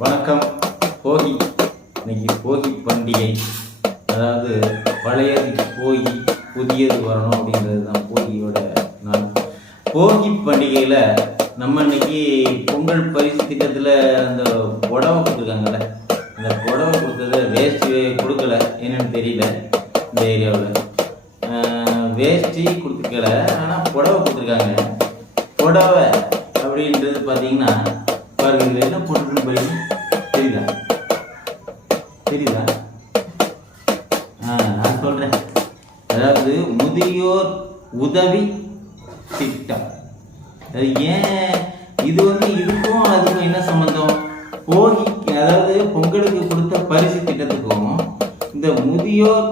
வணக்கம். போகி. இன்னைக்கு போகி பண்டிகை. அதாவது பழையது போய் புதியது வரணும் அப்படிங்கிறது தான் போகியோட நாள். போகி பண்டிகையில் நம்ம இன்னைக்கு பொங்கல் பரிசு திட்டத்தில் அந்த புடவை கொடுத்துருக்காங்கல்ல. அந்த புடவை கொடுத்தது வேஸ்ட்டு கொடுக்கல. என்னன்னு தெரியல இந்த ஏரியாவில். வேஷ்டி கொடுத்துக்கல ஆனால் புடவை கொடுத்துருக்காங்க. புடவை அப்படின்றது பார்த்தீங்கன்னா பாருங்க. இதுல என்ன போட்டுருக்குன்னு பாருங்க. தெரியுதா? தெரியுதா? நான் சொல்கிறேன் அதாவது முதியோர் உதவி திட்டம். அது ஏன் இது வந்து இதுக்கும் அதுக்கும் என்ன சம்பந்தம்? போகி அதாவது பொங்கலுக்கு கொடுத்த பரிசு திட்டத்துக்கும் இந்த முதியோர்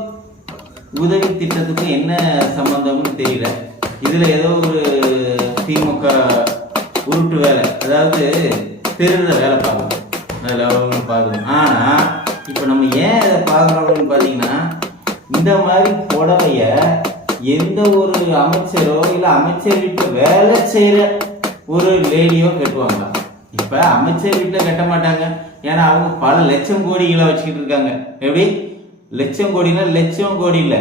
உதவி திட்டத்துக்கும் என்ன சம்பந்தம்னு தெரியல. இதுல ஏதோ ஒரு திமுக உருட்டு வேலை. அதாவது திருடுற வேலை பார்க்கணும். அதில் அவங்க பார்க்கணும். ஆனால் இப்போ நம்ம ஏன் இதை பார்க்குறோம்னு பார்த்தீங்கன்னா இந்த மாதிரி புடவைய எந்த ஒரு அமைச்சரோ இல்லை அமைச்சர் வீட்டில் வேலை செய்கிற ஒரு லேடியோ கட்டுவாங்களா? இப்போ அமைச்சர் வீட்டில் கட்ட மாட்டாங்க. ஏன்னா அவங்க பல லட்சம் கோடிகளை வச்சுக்கிட்டு இருக்காங்க. எப்படி? லட்சம் கோடினா லட்சம் கோடி இல்லை.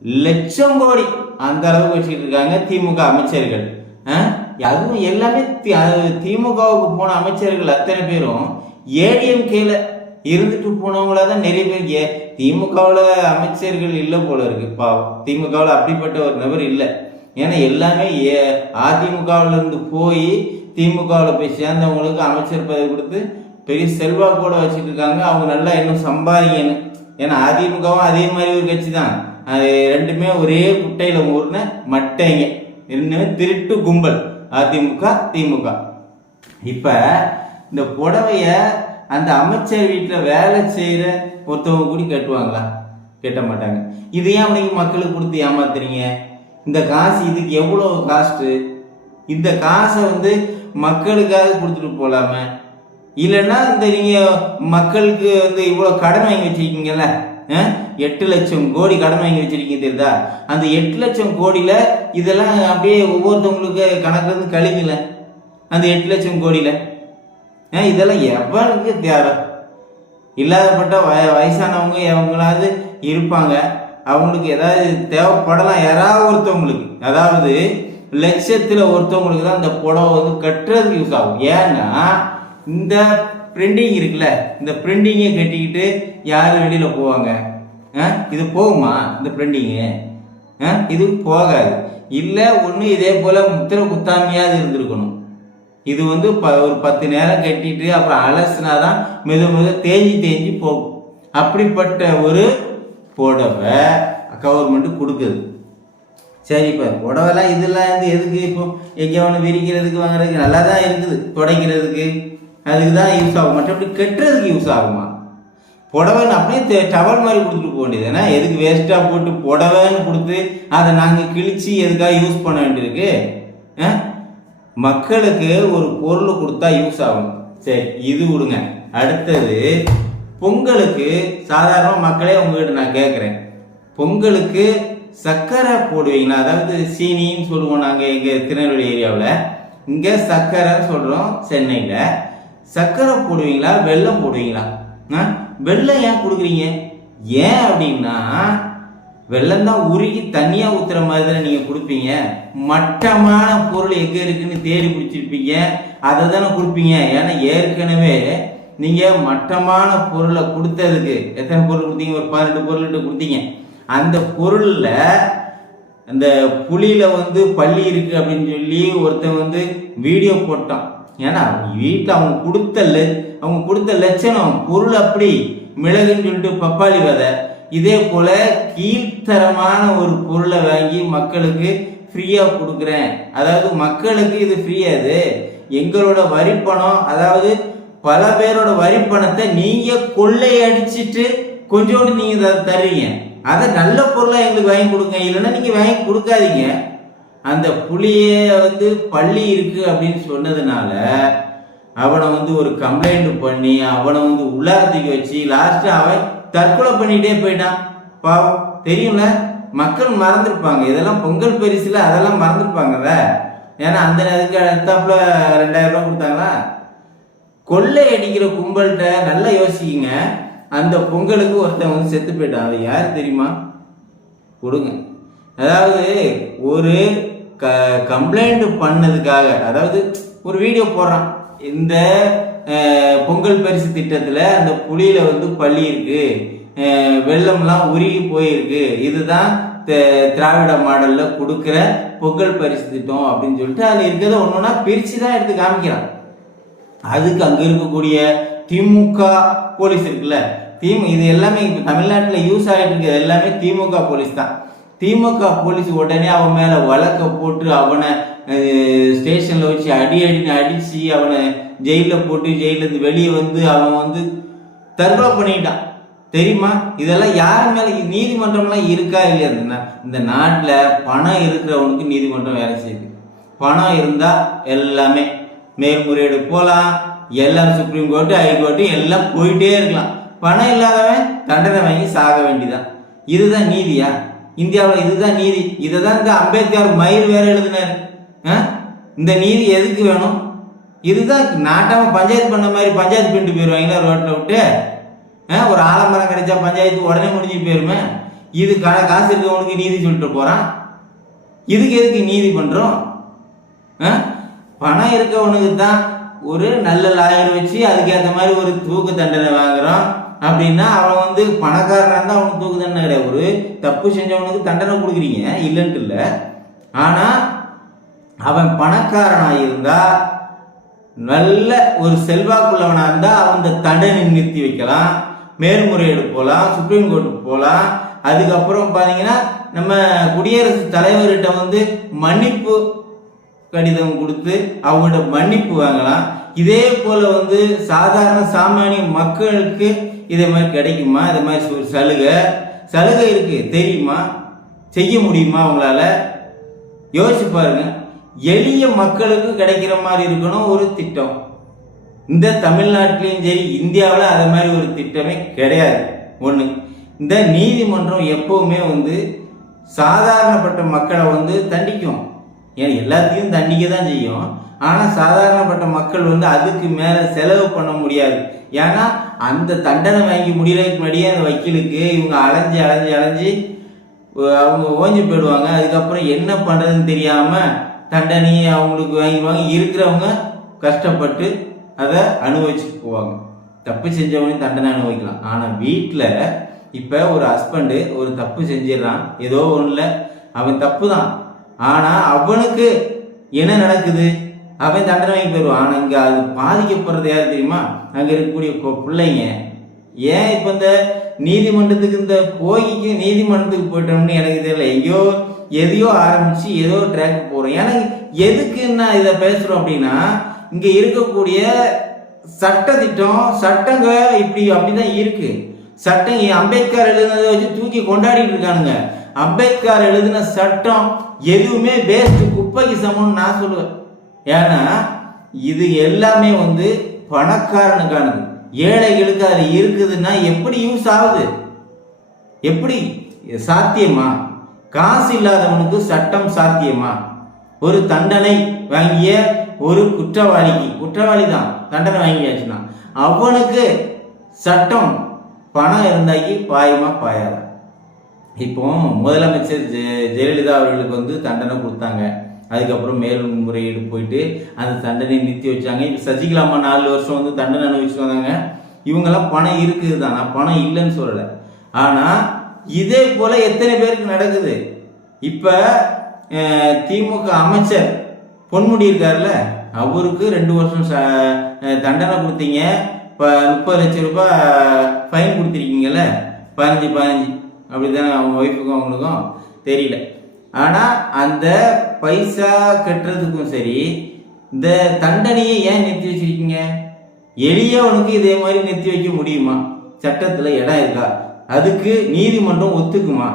லட்சம் கோடி அந்த அளவுக்கு வச்சுக்கிட்டு இருக்காங்க திமுக அமைச்சர்கள். ஆ? அதுவும் எல்லாமே தி- அது திமுகவுக்கு போன அமைச்சர்கள் அத்தனை பேரும் ஏடிஎம்கேல இருந்துட்டு போனவங்களா தான் நிறைய பேர். திமுகவில் அமைச்சர்கள் இல்லை போல இருக்கு. பாவம் திமுகவில் அப்படிப்பட்ட ஒரு நபர் இல்லை. ஏன்னா எல்லாமே ஏ அதிமுகவிலேருந்து போய் திமுகவில் போய் சேர்ந்தவங்களுக்கு அமைச்சர் பதவி கொடுத்து பெரிய செல்வாக்கோட வச்சுட்டு இருக்காங்க. அவங்க நல்லா இன்னும் சம்பாதிக்கணும். ஏன்னா அதிமுகவும் அதே மாதிரி ஒரு கட்சி தான். அது ரெண்டுமே ஒரே குட்டையில் ஊர்ன மட்டைங்க. ரெண்டுமே திருட்டு கும்பல். அதிமுக திமுக இப்போ இந்த புடவைய அந்த அமைச்சர் வீட்டில் வேலை செய்கிற ஒருத்தவங்க கூடி கட்டுவாங்களா? கட்ட மாட்டாங்க. இது ஏன் நீங்க மக்களுக்கு கொடுத்து ஏமாத்துறீங்க? இந்த காசு இதுக்கு எவ்வளோ காஸ்ட்டு இந்த காசை வந்து மக்களுக்காக கொடுத்துட்டு போகலாமே இல்லைன்னா இந்த நீங்கள் மக்களுக்கு வந்து இவ்வளோ கடன் வாங்கி வச்சிருக்கீங்கல்ல? எட்டு லட்சம் கோடி கடன் வாங்கி வச்சிருக்கீங்க தெரியுதா? அந்த எட்டு லட்சம் கோடியில் இதெல்லாம் அப்படியே ஒவ்வொருத்தவங்களுக்கு கணக்குலேருந்து கழிக்கல அந்த எட்டு லட்சம் கோடியில். இதெல்லாம் எவனுக்கு தேவை இல்லாதப்பட்ட வய வயசானவங்க எவங்களாவது இருப்பாங்க. அவங்களுக்கு ஏதாவது தேவைப்படலாம். யாராவது ஒருத்தவங்களுக்கு. அதாவது லட்சத்தில் ஒருத்தவங்களுக்கு தான் இந்த புடவை வந்து கட்டுறதுக்கு யூஸ் ஆகும். ஏன்னா இந்த பிரிண்டிங் இருக்குல்ல இந்த பிரிண்டிங்கை கட்டிக்கிட்டு யார் வெளியில் போவாங்க? ஆ? இது போகுமா இந்த பிரிண்டிங்கு இது போகாது. இல்லை ஒன்று இதே போல் முத்திரை குத்தாமையாவது இருந்திருக்கணும். இது வந்து ப ஒரு பத்து நேரம் கட்டிட்டு அப்புறம் அலசினாதான் மெது மெது தேஞ்சி தேஞ்சி போகும். அப்படிப்பட்ட ஒரு புடவை கவர்மெண்ட்டு கொடுக்குது. சரி இப்போ புடவைலாம் இதெல்லாம் வந்து எதுக்கு இப்போ எங்கே ஒன்று விரிக்கிறதுக்கு வாங்குறதுக்கு நல்லா தான் இருக்குது. துடைக்கிறதுக்கு. அதுக்கு தான் யூஸ் ஆகும் மற்றபடி கட்டுறதுக்கு யூஸ் ஆகுமா? புடவைன்னு அப்படியே டவல் மாதிரி கொடுத்துட்டு போக வேண்டியது ஏன்னா எதுக்கு வேஸ்ட்டாக போட்டு புடவைன்னு கொடுத்து அதை நாங்கள் கிழித்து எதுக்காக யூஸ் பண்ண வேண்டியிருக்கு? ஆ? மக்களுக்கு ஒரு பொருள் கொடுத்தா யூஸ் ஆகும். சரி இது விடுங்க. அடுத்தது பொங்கலுக்கு சாதாரண மக்களே உங்ககிட்ட நான் கேட்குறேன் பொங்கலுக்கு சர்க்கரை போடுவீங்களா? அதாவது சீனின்னு சொல்லுவோம் நாங்கள் எங்கள் திருநெல்வேலி ஏரியாவில். இங்கே சர்க்கரைன்னு சொல்கிறோம் சென்னையில். சர்க்கரை போடுவீங்களா வெல்லம் போடுவீங்களா? ஆ? ஏன் கொடுக்குறீங்க? ஏன் அப்படின்னா வெள்ளம் தான் உருகி தண்ணியாக ஊற்றுற மாதிரி தானே நீங்கள் கொடுப்பீங்க. மட்டமான பொருள் எங்கே இருக்குன்னு தேடி பிடிச்சிருப்பீங்க. அதை தானே கொடுப்பீங்க. ஏன்னா ஏற்கனவே நீங்கள் மட்டமான பொருளை கொடுத்ததுக்கு எத்தனை பொருள் கொடுத்தீங்க? ஒரு பன்னெண்டு பொருள்கிட்ட கொடுத்தீங்க. அந்த பொருளில் அந்த புளியில் வந்து பள்ளி இருக்குது அப்படின்னு சொல்லி ஒருத்தன் வந்து வீடியோ போட்டான். ஏன்னா வீட்டில் அவங்க கொடுத்த லெ- அவங்க கொடுத்த லட்சணம் பொருள் அப்படி? மிளகுன்னு சொல்லிட்டு பப்பாளி விதை. இதே போல கீழ்த்தரமான ஒரு பொருளை வாங்கி மக்களுக்கு ஃப்ரீயாக கொடுக்குறேன். அதாவது மக்களுக்கு இது ஃப்ரீயா இது? எங்களோட வரி பணம் அதாவது பல பேரோட வரி பணத்தை நீங்க கொள்ளையடிச்சிட்டு கொஞ்சோண்டு நீங்க அதை தருவீங்க. அதை நல்ல பொருளாக எங்களுக்கு வாங்கி கொடுங்க. இல்லைன்னா நீங்க வாங்கி கொடுக்காதீங்க. அந்த புலியே வந்து பள்ளி இருக்கு அப்படின்னு சொன்னதுனால அவனை வந்து ஒரு கம்ப்ளைண்ட் பண்ணி அவனை வந்து உள்ளாரத்துக்கு வச்சு லாஸ்ட்டாக அவன் தற்கொலை பண்ணிகிட்டே போயிட்டான். பாவம். தெரியும்ல? மக்கள் மறந்துருப்பாங்க. இதெல்லாம் பொங்கல் பரிசில் அதெல்லாம் மறந்துருப்பாங்கல்ல? ஏன்னா அந்த நேரத்துக்கு அடுத்தாப்புல ரெண்டாயிரம் ரூபா கொடுத்தாங்களா? கொள்ளை அடிக்கிற கும்பல்கிட்ட நல்லா யோசிக்குங்க அந்த பொங்கலுக்கு ஒருத்தன் வந்து செத்து போயிட்டான். அது யார் தெரியுமா? கொடுங்க. அதாவது ஒரு க கம்ப்ளைண்ட் பண்ணதுக்காக அதாவது ஒரு வீடியோ போடுறான். இந்த பொங்கல் பரிசு திட்டத்தில் அந்த புளியில் வந்து பள்ளி இருக்கு. வெள்ளம்லாம் உருகி போயிருக்கு. இதுதான் த- திராவிட மாடலில் கொடுக்குற பொங்கல் பரிசு திட்டம் அப்படின்னு சொல்லிட்டு அதில் இருக்கிறத ஒன்று ஒன்றா பிரித்து தான் எடுத்து காமிக்கிறான். அதுக்கு அங்கே இருக்கக்கூடிய திமுக போலீஸ் இருக்குல்ல திமு இது எல்லாமே இப்போ தமிழ்நாட்டில் யூஸ் ஆகிட்டு இருக்கிறது எல்லாமே திமுக போலீஸ் தான். திமுக போலீஸ் உடனே அவன் மேல வழக்க போட்டு அவனை ஸ்டேஷன்ல வச்சு அடி அடின்னு அடிச்சு அவனை ஜெயிலில் போட்டு ஜெயிலேருந்து வெளியே வந்து அவன் வந்து தற்கொலை பண்ணிட்டான். தெரியுமா? இதெல்லாம் யார் மேல நீதிமன்றம்லாம் இருக்கா இல்லையா? இந்த இந்த நாட்டில் பணம் இருக்கிறவனுக்கு நீதிமன்றம் வேலை செய்யுது. பணம் இருந்தா எல்லாமே. மேல்முறையீடு போகலாம் எல்லாம் சுப்ரீம் கோர்ட்டு ஹைகோர்ட்டு எல்லாம் போயிட்டே இருக்கலாம். பணம் இல்லாதவன் தண்டனை வாங்கி சாக வேண்டிதான் இதுதான் நீதியா? இந்தியாவில் இதுதான் நீதி. இதை தான் இந்த அம்பேத்கர் மயில் வேற எழுதினார். ஆ? இந்த நீதி எதுக்கு வேணும்? இதுதான் நாட்டாம பஞ்சாயத்து பண்ண மாதிரி பஞ்சாயத்து பண்ணிட்டு போயிடுவாங்களா ரோட்டில் விட்டு ஆ, ஒரு ஆலமரம் கிடைச்சா பஞ்சாயத்து உடனே முடிஞ்சு போயிருமே. இது கடை காசு இருக்கவனுக்கு நீதி சொல்லிட்டு போகிறான் இதுக்கு எதுக்கு நீதி பண்ணுறோம் ஆ? பணம் இருக்கவனுக்கு தான் ஒரு நல்ல லாயர் வச்சு அதுக்கேற்ற மாதிரி ஒரு தூக்கு தண்டனை வாங்குறோம். அப்படின்னா அவன் வந்து பணக்காரனா இருந்தால் அவனுக்கு தூக்கு தண்டனை கிடையாது. ஒரு தப்பு செஞ்சவனுக்கு தண்டனை கொடுக்குறீங்க. இல்லைன்ட்டு இல்லை. ஆனால் அவன் பணக்காரனாக இருந்தால் நல்ல ஒரு செல்வாக்குள்ளவனாக இருந்தால் அவன் இந்த தண்டனை நிறுத்தி வைக்கலாம். மேல்முறையீடு போகலாம் சுப்ரீம் கோர்ட்டுக்கு போகலாம் அதுக்கப்புறம் பார்த்தீங்கன்னா நம்ம குடியரசுத் தலைவர்கிட்ட வந்து மன்னிப்பு கடிதம் கொடுத்து அவங்கள்ட்ட மன்னிப்பு வாங்கலாம். இதே போல் வந்து சாதாரண சாமானிய மக்களுக்கு இதே மாதிரி கிடைக்குமா? இதே மாதிரி ஒரு சலுகை. சலுகை இருக்குது தெரியுமா? செய்ய முடியுமா அவங்களால யோசிச்சு பாருங்க. எளிய மக்களுக்கு கிடைக்கிற மாதிரி இருக்கணும் ஒரு திட்டம். இந்த தமிழ்நாட்டிலையும் சரி இந்தியாவில் அது மாதிரி ஒரு திட்டமே கிடையாது. ஒன்று இந்த நீதிமன்றம் எப்போவுமே வந்து சாதாரணப்பட்ட மக்களை வந்து தண்டிக்கும். ஏன் எல்லாத்தையும் தண்டிக்க தான் செய்யும். ஆனால் சாதாரணப்பட்ட மக்கள் வந்து அதுக்கு மேலே செலவு பண்ண முடியாது. ஏன்னா அந்த தண்டனை வாங்கி முடியறதுக்கு முன்னாடியே அந்த வக்கீலுக்கு இவங்க அலைஞ்சு அலைஞ்சு அலைஞ்சு அவங்க ஓஞ்சி போயிடுவாங்க. அதுக்கப்புறம் என்ன பண்ணுறதுன்னு தெரியாமல் தண்டனையை அவங்களுக்கு வாங்கிடுவாங்க. இருக்கிறவங்க கஷ்டப்பட்டு அதை அனுபவிச்சுட்டு போவாங்க. தப்பு செஞ்சவனையும் தண்டனை அனுபவிக்கலாம். ஆனால் வீட்டில் இப்போ ஒரு ஹஸ்பண்டு ஒரு தப்பு செஞ்சிடறான். ஏதோ ஒன்றில் அவன் தப்பு தான். ஆனால் அவனுக்கு என்ன நடக்குது? அவன் தண்டனை வாங்கி போயிடுவான் ஆனால் இங்கே அது பாதிக்கப்படுறது யார் தெரியுமா? அங்கே இருக்கக்கூடிய பிள்ளைங்க. ஏன் இப்போ இந்த நீதிமன்றத்துக்கு இந்த போகிக்கு நீதிமன்றத்துக்கு போயிட்டோம்னு எனக்கு தெரியல. எங்கேயோ எதையோ ஆரம்பித்து ஏதோ ட்ராக் போகிறோம் ஏன்னா எதுக்கு நான் இதை பேசுகிறோம் அப்படின்னா இங்கே இருக்கக்கூடிய சட்ட திட்டம் சட்டங்க இப்படி அப்படிதான் இருக்கு. சட்டம் அம்பேத்கர் எழுதுனதை வச்சு தூக்கி கொண்டாடிட்டு இருக்கானுங்க. அம்பேத்கர் எழுதின சட்டம் எதுவுமே வேஸ்ட் குப்பைக்கு சமம்னு நான் சொல்லுவேன். ஏன்னா இது எல்லாமே வந்து பணக்காரனுக்கானது. ஏழைகளுக்கு அதில் இருக்குதுன்னா எப்படி யூஸ் ஆகுது எப்படி சாத்தியமா? காசு இல்லாதவனுக்கு சட்டம் சாத்தியமா? ஒரு தண்டனை வாங்கிய ஒரு குற்றவாளிக்கு குற்றவாளி தான் தண்டனை வாங்கியாச்சுன்னா அவனுக்கு சட்டம் பணம் இருந்தாக்கி பாயமா பாயாதான் இப்போ முதலமைச்சர் ஜெ- ஜெயலலிதா அவர்களுக்கு வந்து தண்டனை கொடுத்தாங்க. அதுக்கப்புறம் மேல்முறையீடு போயிட்டு அந்த தண்டனையை நிறுத்தி வச்சாங்க. இப்போ சசிகலா அம்மா நாலு வருஷம் வந்து தண்டனை அனுபவிச்சு வந்தாங்க. இவங்கெல்லாம் பணம் இருக்குது தான்? நான் பணம் இல்லைன்னு சொல்லலை. ஆனால் இதே போல எத்தனை பேருக்கு நடக்குது? இப்போ திமுக அமைச்சர் பொன்முடி இருக்கார்ல அவருக்கு ரெண்டு வருஷம் ச தண்டனை கொடுத்தீங்க. இப்போ முப்பது லட்சம் ரூபாய் ஃபைன் கொடுத்துருக்கீங்கல்ல? பதினஞ்சு பதினஞ்சு. அப்படிதான் அவங்க ஒய்ஃபுக்கும் அவங்களுக்கும் தெரியல. ஆனால் அந்த பைசா கட்டுறதுக்கும் சரி இந்த தண்டனையை ஏன் நிறுத்தி வச்சிருக்கீங்க? எளியவனுக்கு இதே மாதிரி நிறுத்தி வைக்க முடியுமா? சட்டத்தில் இடம் இருக்கா? அதுக்கு நீதிமன்றம் ஒத்துக்குமா?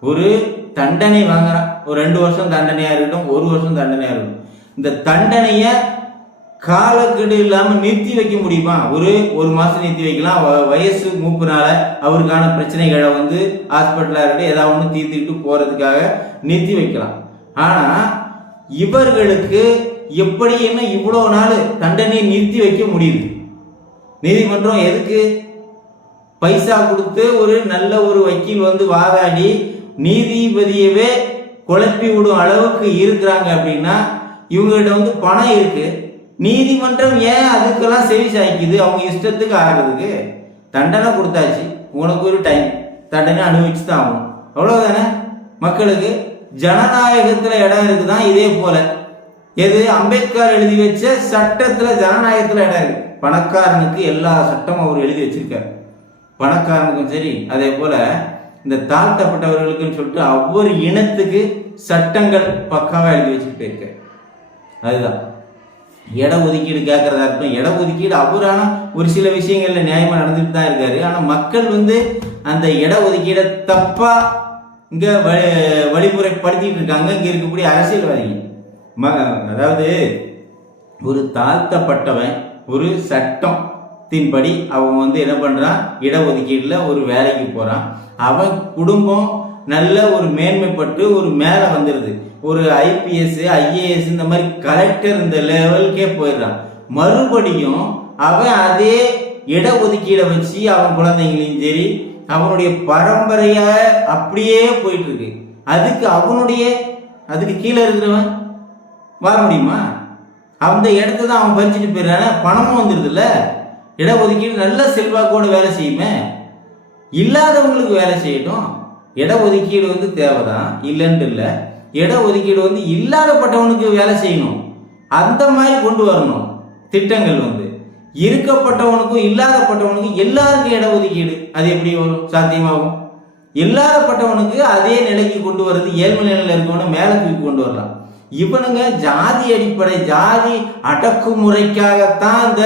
ஒரு தண்டனை வாங்குறான். ஒரு ரெண்டு வருஷம் தண்டனையாக இருக்கட்டும் ஒரு வருஷம் தண்டனையாக இருக்கட்டும். இந்த தண்டனையை காலக்கெடு இல்லாம நிறுத்தி வைக்க முடியுமா? ஒரு ஒரு மாசம் நிறுத்தி வைக்கலாம். வ- வயசு மூப்புனால அவருக்கான பிரச்சனைகளை வந்து ஹாஸ்பிட்டலாக இருக்கட்டும் ஏதாவது ஒன்று தீர்த்துக்கிட்டு போறதுக்காக நிறுத்தி வைக்கலாம். ஆனா இவர்களுக்கு எப்படி என்ன இவ்வளோ நாள் தண்டனையை நிறுத்தி வைக்க முடியுது. நீதிமன்றம் எதுக்கு? பைசா கொடுத்து ஒரு நல்ல ஒரு வக்கீல் வந்து வாதாடி நீதிபதியவே குழப்பி விடும் அளவுக்கு இருக்கிறாங்க அப்படின்னா இவங்ககிட்ட வந்து பணம் இருக்குது நீதிமன்றம் ஏன் அதுக்கெல்லாம் செவி சாய்க்குது? அவங்க இஷ்டத்துக்கு ஆகிறதுக்கு தண்டனை கொடுத்தாச்சு. உனக்கு ஒரு டைம் தண்டனை அனுபவிச்சு தான் ஆகும் அவ்வளோதானே மக்களுக்கு ஜனநாயகத்தில் இடம் இருக்குதான் இதே போல. எது? அம்பேத்கர் எழுதி வச்ச சட்டத்தில் ஜனநாயகத்தில் இடம் இருக்கு. பணக்காரனுக்கு எல்லா சட்டமும் அவர் எழுதி வச்சிருக்காரு. பணக்காரனுக்கும் சரி அதே போல இந்த தாழ்த்தப்பட்டவர்களுக்குன்னு சொல்லிட்டு ஒவ்வொரு இனத்துக்கு சட்டங்கள் பக்காவாக எழுதி வச்சுட்டு இருக்க. அதுதான். இட ஒதுக்கீடு கேட்கறதா இருக்கட்டும். இட ஒதுக்கீடு அவரான ஒரு சில விஷயங்கள்ல நியாயமா நடந்துட்டு தான் இருக்காரு. ஆனா மக்கள் வந்து அந்த இட ஒதுக்கீடை தப்பா இங்க வழி வழிமுறைப்படுத்திட்டு இருக்காங்க. இங்க இருக்கக்கூடிய அரசியல்வாதிகள் ம- அதாவது ஒரு தாழ்த்தப்பட்டவன் ஒரு சட்டத்தின்படி அவன் வந்து என்ன பண்றான்? இடஒதுக்கீடுல ஒரு வேலைக்கு போறான். அவன் குடும்பம் நல்ல ஒரு மேன்மைப்பட்டு ஒரு மேலே வந்துடுது ஒரு ஐபிஎஸ் ஐஏஎஸ் இந்த மாதிரி கலெக்டர் இந்த லெவலுக்கே போயிடுறான். மறுபடியும் அவன் அதே இடஒதுக்கீடை வச்சு அவன் குழந்தைங்களையும் சரி அவனுடைய பரம்பரைய அப்படியே போயிட்டு இருக்கு அதுக்கு அவனுடைய அதுக்கு கீழே இருக்கிறவன் வர முடியுமா? அந்த இடத்த தான் அவன் பறிச்சுட்டு போயிடுறான. பணமும் வந்துடுதுல்ல. இடஒதுக்கீடு நல்ல செல்வாக்கோட வேலை செய்யுமே. இல்லாதவங்களுக்கு வேலை செய்யட்டும். இடஒதுக்கீடு வந்து தேவைதான். இல்லைன்ட்டு இல்லை. இட ஒதுக்கீடு வந்து இல்லாதப்பட்டவனுக்கு வேலை செய்யணும். அந்த மாதிரி கொண்டு வரணும். திட்டங்கள் வந்து. இருக்கப்பட்டவனுக்கும் இல்லாதப்பட்டவனுக்கும் எல்லாருக்கும் இடஒதுக்கீடு. அது எப்படி வரும்? சாத்தியமாகும். இல்லாதப்பட்டவனுக்கு அதே நிலைக்கு கொண்டு வர்றது ஏழ்மை நிலையில் இருக்கவன மேலே தூக்கி கொண்டு வரலாம். இவனுங்க ஜாதி அடிப்படை ஜாதி அடக்குமுறைக்காகத்தான் இந்த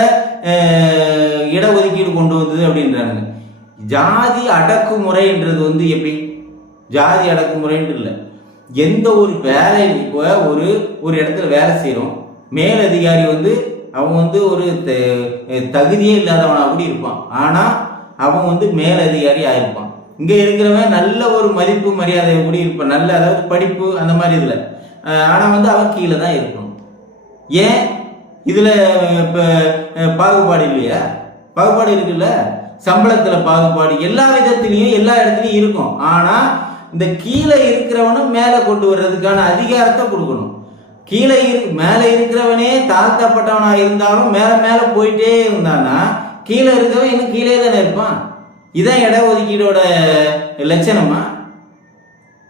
இடஒதுக்கீடு கொண்டு வந்தது அப்படின்றானுங்க. ஜாதி அடக்குமுறைன்றது வந்து எப்படி? ஜாதி அடக்குமுறைன்றது இல்லை. எந்த ஒரு வேலை இப்போ ஒரு ஒரு இடத்துல வேலை செய்கிறோம் மேலதிகாரி வந்து அவன் வந்து ஒரு த- தகுதியே இல்லாதவனாக கூட இருப்பான். ஆனால் அவன் வந்து மேலதிகாரி ஆயிருப்பான். இங்கே இருக்கிறவன் நல்ல ஒரு மதிப்பு மரியாதை கூட இருப்பான். நல்ல அதாவது படிப்பு அந்த மாதிரி இதில். ஆனால் வந்து அவன் கீழே தான் இருக்கணும். ஏன்? இதில் இப்போ பாகுபாடு இல்லையா? பாகுபாடு இருக்குல்ல? சம்பளத்தில் பாகுபாடு எல்லா விதத்துலேயும் எல்லா இடத்துலையும் இருக்கும். ஆனால் இந்த கீழே இருக்கிறவனும் மேலே கொண்டு வர்றதுக்கான அதிகாரத்தை கொடுக்கணும். கீழே இரு மேலே இருக்கிறவனே தாழ்த்தப்பட்டவனாக இருந்தாலும் மேலே மேலே போயிட்டே இருந்தானா கீழே இருக்கிறவன் இன்னும் கீழே தானே இருப்பான்? இதான் இட ஒதுக்கீடோட லட்சணமா?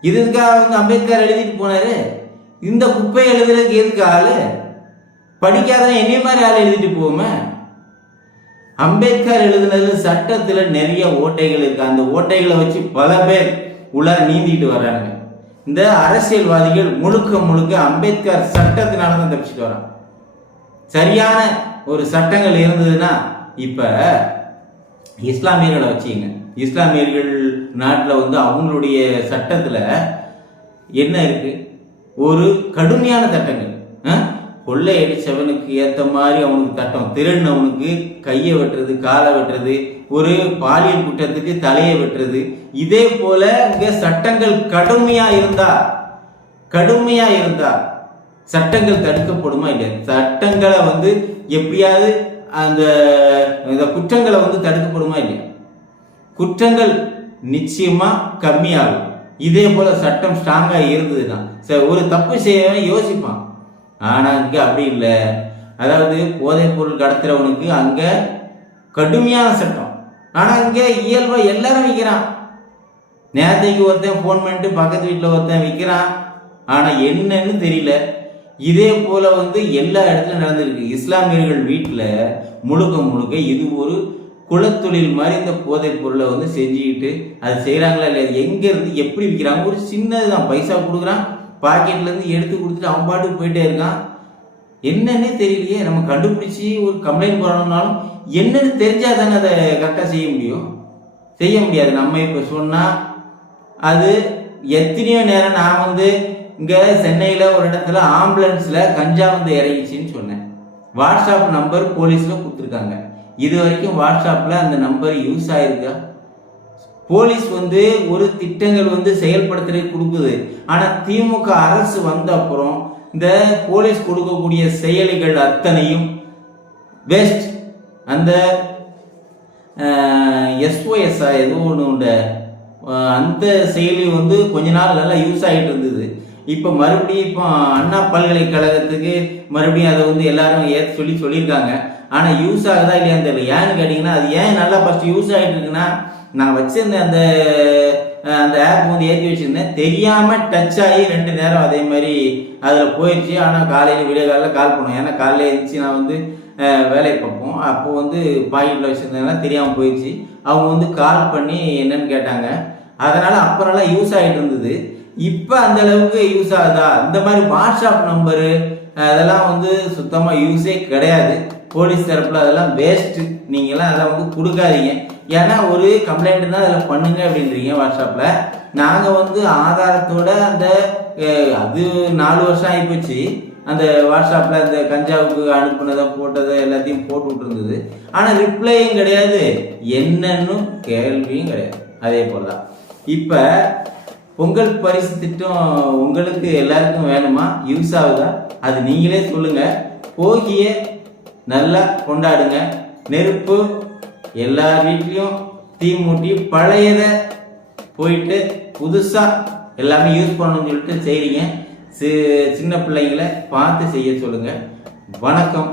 இதுக்காக வந்து அம்பேத்கர் எழுதிட்டு போனாரு. இந்த குப்பை எழுதுறதுக்கு எதுக்கு ஆளு? படிக்காதவன் என்னைய மாதிரி ஆள் எழுதிட்டு போவோமே அம்பேத்கர் எழுதுனது சட்டத்தில் நிறைய ஓட்டைகள் இருக்கு. அந்த ஓட்டைகளை வச்சு பல பேர் உள்ள நீந்திட்டு வர்றாங்க இந்த அரசியல்வாதிகள் முழுக்க முழுக்க அம்பேத்கர் சட்டத்தினால தான் தப்பிச்சுட்டு வரான். சரியான ஒரு சட்டங்கள் இருந்ததுன்னா இப்ப இஸ்லாமியர்களை வச்சுங்க இஸ்லாமியர்கள் நாட்டில் வந்து அவங்களுடைய சட்டத்தில் என்ன இருக்கு? ஒரு கடுமையான சட்டங்கள். கொள்ளை கொள்ளையடிச்சவனுக்கு ஏற்ற மாதிரி அவனுக்கு சட்டம். திருடினவனுக்கு கையை வெட்டுறது காலை வெட்டுறது ஒரு பாலியல் குற்றத்துக்கு தலையை வெட்டுறது. இதே போல இங்க சட்டங்கள் கடுமையா இருந்தா கடுமையா இருந்தா சட்டங்கள் தடுக்கப்படுமா இல்லையா? சட்டங்களை வந்து எப்படியாவது அந்த இந்த குற்றங்களை வந்து தடுக்கப்படுமா இல்லையா? குற்றங்கள் நிச்சயமா கம்மியாகும். இதே போல சட்டம் ஸ்ட்ராங்கா இருந்ததுன்னா சரி ஒரு தப்பு செய்யவன் யோசிப்பான். ஆனா இங்க அப்படி இல்லை. அதாவது போதைப் பொருள் கடத்துறவனுக்கு அங்க கடுமையான சட்டம். ஆனா இங்கே இயல்பா எல்லாரும் விற்கிறான் நேரத்தைக்கு ஒருத்தன் ஃபோன் பண்ணிட்டு பக்கத்து வீட்டில் ஒருத்தன் விற்கிறான் ஆனா என்னன்னு தெரியல. இதே போல வந்து எல்லா இடத்துலையும் நடந்திருக்கு. இஸ்லாமியர்கள் வீட்டில் முழுக்க முழுக்க இது ஒரு குலத்தொழில் மாதிரி இந்த போதைப் பொருளை வந்து செஞ்சுக்கிட்டு அது செய்கிறாங்களா இல்லையா? எங்க இருந்து எப்படி விற்கிறாங்க ஒரு சின்னதுதான். பைசா கொடுக்குறான். பாக்கெட்ல இருந்து எடுத்து கொடுத்துட்டு அவன் பாட்டுக்கு போயிட்டே இருக்கான். என்னன்னு தெரியலையே. நம்ம கண்டுபிடிச்சி ஒரு கம்ப்ளைண்ட் பண்ணணும்னாலும் என்னன்னு தெரிஞ்சால் தானே அதை கரெக்டாக செய்ய முடியும். செய்ய முடியாது. நம்ம இப்போ சொன்னால் அது எத்தனையோ நேரம் நான் வந்து இங்கே சென்னையில் ஒரு இடத்துல ஆம்புலன்ஸில் கஞ்சா வந்து இறங்கிச்சின்னு சொன்னேன். வாட்ஸ்அப் நம்பர் போலீஸில் கொடுத்துருக்காங்க. இது வரைக்கும் வாட்ஸ்அப்பில் அந்த நம்பர் யூஸ் ஆயிருக்கா? போலீஸ் வந்து ஒரு திட்டங்கள் வந்து செயல்படுத்துறது கொடுக்குது. ஆனால் திமுக அரசு வந்த அப்புறம் இந்த போலீஸ் கொடுக்கக்கூடிய செயலிகள் அத்தனையும் வேஸ்ட் அந்த எஸ்ஓஎஸ்ஆ ஏதோ ஒன்று உண்டு அந்த செயலி வந்து கொஞ்ச நாள் நல்லா யூஸ் ஆகிட்டு இருந்தது. இப்போ மறுபடியும் இப்போ அண்ணா பல்கலைக்கழகத்துக்கு மறுபடியும் அதை வந்து எல்லாரும் ஏற்று சொல்லி சொல்லியிருக்காங்க. ஆனால் யூஸ் ஆகுதா இல்லையான்னு தெரியல. ஏன்னு கேட்டிங்கன்னா அது ஏன் நல்லா ஃபஸ்ட்டு யூஸ் ஆகிட்டு இருக்குன்னா நான் வச்சிருந்த அந்த அந்த ஆப் வந்து ஏற்றி வச்சிருந்தேன். தெரியாமல் டச் ஆகி ரெண்டு நேரம் அதே மாதிரி அதில் போயிடுச்சு ஆனால் காலையில் விடிய காலையில் கால் பண்ணுவோம் ஏன்னா காலையில் எழுந்துச்சு நான் வந்து அஹ், வேலைக்கு பார்ப்போம் அப்போ வந்து பாக்கெட்டில் வச்சுருந்ததுனால தெரியாமல் போயிடுச்சு அவங்க வந்து கால் பண்ணி என்னன்னு கேட்டாங்க. அதனால் அப்போ நல்லா யூஸ் ஆகிட்டு இருந்தது. இப்போ அந்த அளவுக்கு யூஸ் ஆகுதா? இந்த மாதிரி வாட்ஸ்அப் நம்பரு அதெல்லாம் வந்து சுத்தமாக யூஸே கிடையாது. போலீஸ் தரப்பில் அதெல்லாம் வேஸ்ட்டு நீங்களாம் அதெல்லாம் வந்து கொடுக்காதீங்க. ஏன்னா ஒரு கம்ப்ளைண்ட் தான் அதில் பண்ணுங்க அப்படின்றீங்க வாட்ஸ்அப்பில் நாங்கள் வந்து ஆதாரத்தோட அந்த அது நாலு வருஷம் ஆகிப்போச்சு அந்த வாட்ஸ்அப்பில் அந்த கஞ்சாவுக்கு அனுப்புனதை போட்டதை எல்லாத்தையும் போட்டு விட்டுருந்தது. ஆனால் ரிப்ளையும் கிடையாது. என்னன்னு கேள்வியும் கிடையாது. அதே போல் தான் இப்போ பொங்கல் பரிசு திட்டம் உங்களுக்கு எல்லாருக்கும் வேணுமா? யூஸ் ஆகுதா அது நீங்களே சொல்லுங்கள் போகிய நல்லா கொண்டாடுங்க. நெருப்பு எல்லா வீட்லேயும் தீ மூட்டி பழையதை போயிட்டு புதுசாக எல்லாமே யூஸ் பண்ணணும்னு சொல்லிட்டு செய்கிறீங்க சி சின்ன பிள்ளைங்களை பார்த்து செய்ய சொல்லுங்கள் வணக்கம்.